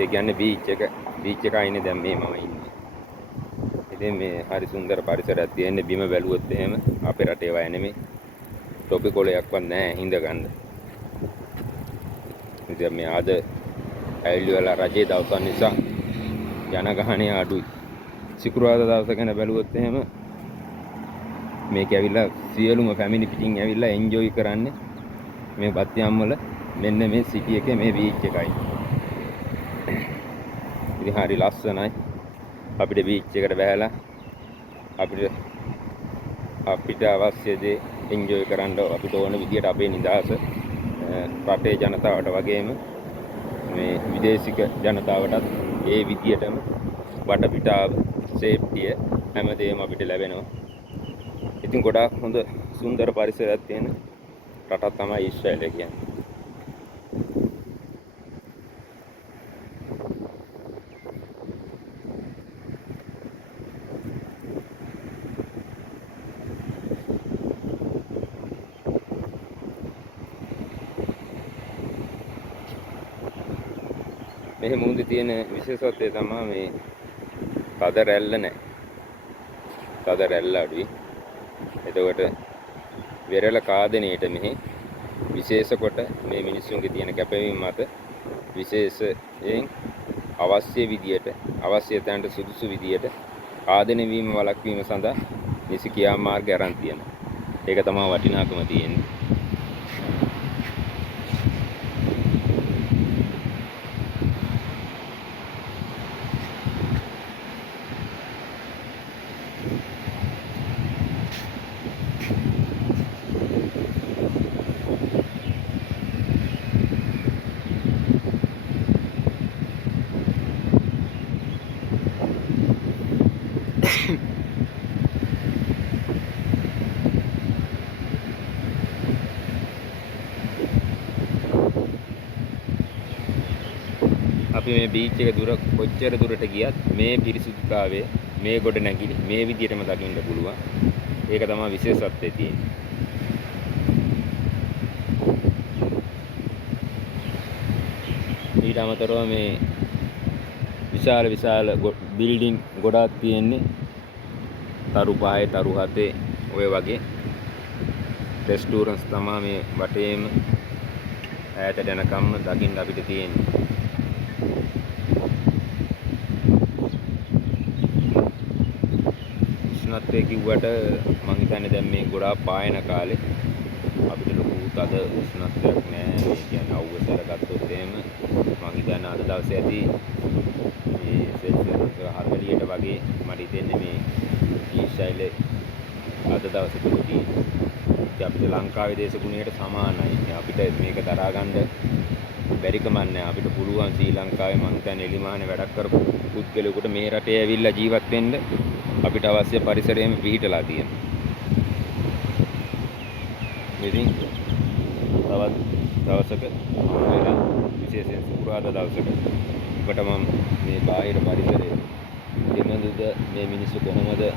ඒ කියන්නේ බීච් එක අයිනේ දැන් මේ මම ඉන්නේ. ඉතින් මේ හරි සුන්දර පරිසරයක් තියෙන්නේ බිම බැලුවොත් එහෙම අපේ රටේ වය නෙමෙයි. ටොපි කොලයක්වත් නැහැ හිඳ ගන්න. ඉතින් මේ ආද ඇවිල්ලි වල රජේ දවසක් නිසා ජනගහනය අඩුයි. සිකුරාදා දවස ගැන බැලුවොත් එහෙම මේක ඇවිල්ලා සියලුම ෆැමිලි පිටින් ඇවිල්ලා එන්ජොයි කරන්නේ මේ බත්යම් වල මෙන්න මේ සිටි එකේ මේ බීච් එකයි. ඉතින් හරි ලස්සනයි. අපිට බීච් එකට බැහැලා අපිට අවශ්‍ය දේ එන්ජොයි කරන්න අපිට ඕන විදියට අපේ නිදහස රටේ ජනතාවට වගේම මේ විදේශික ජනතාවටත් ඒ විදියටම වටපිටාව සේෆ්ටිය හැමදේම අපිට ලැබෙනවා. ඉතින් ගොඩාක් හොඳ සුන්දර පරිසරයක් තියෙන රටක් තමයි ඊශ්‍රායලය කියන්නේ. මෙහි මුහුදේ තියෙන විශේෂත්වය තමයි මේ තද රැල්ල නැහැ. තද රැල්ල අඩුයි. එතකොට වෙරළ කාදනයේට මෙහි විශේෂ කොට මේ මිනිස්සුන්ගේ තියෙන කැපවීම මත විශේෂයෙන් අවශ්‍ය විදියට අවශ්‍ය තැනට සුදුසු විදියට ආදනය වීම වළක්වීම සඳහා නිසි ක්‍රියාමාර්ග අරන් තියෙනවා. ඒක තමයි වටිනාකම තියෙන්නේ. අපි මේ බීච් එක දුර කොච්චර දුරට ගියත් මේ පිරිසිදුතාවය මේ ගොඩ නැගිලි මේ විදියටම දකින්න පුළුවන්. ඒක තමයි විශේෂත්වය තියෙන්නේ. ඊට අමතරව මේ විශාල බිල්ඩින් ගොඩාක් තියෙන්නේ. තරු 5 තරු 7 ඔය වගේ රෙස්ටෝරන්ට්ස් තමයි මේ වටේම ඈතට යනකම් දකින්න අපිට තියෙන්නේ. උෂ්ණත්වය කිව්වට මං හිතන්නේ දැන් මේ ගොඩාක් පායන කාලේ අපිට ලොකු තද උෂ්ණත්වයක් නෑ. ඒ කියන්නේ අවුවසර ගත්තොත් එහෙම මං හිතන්නේ අද දවසේ ඇති මේ සෙල්සියස් 40ට වගේ මට හිතෙන්නේ මේ ඊශ්‍රායලයේ අද දවසේ තුලදී අපිට ලංකාවේ දේශගුණයට සමානයි. අපිට මේක දරා ගන්න බැරි කමක් නැහැ. අපිට පුළුවන් ශ්‍රී ලංකාවේ මං හිතන්නේ එලිමානේ වැඩක් කරපු පුද්ගලයෙකුට මේ රටේ ඇවිල්ලා ජීවත් වෙන්න අපිට අවශ්‍ය පරිසරයෙන් පිහිටලා තියෙනවා. ඉතින් තවත් දවසක වෙලා විශේෂයෙන් සිකුරාදා දවසක ඔබට මම මේ බාහිර පරිසරයේ දෙමළුද මේ මිනිස්සු කොහොමද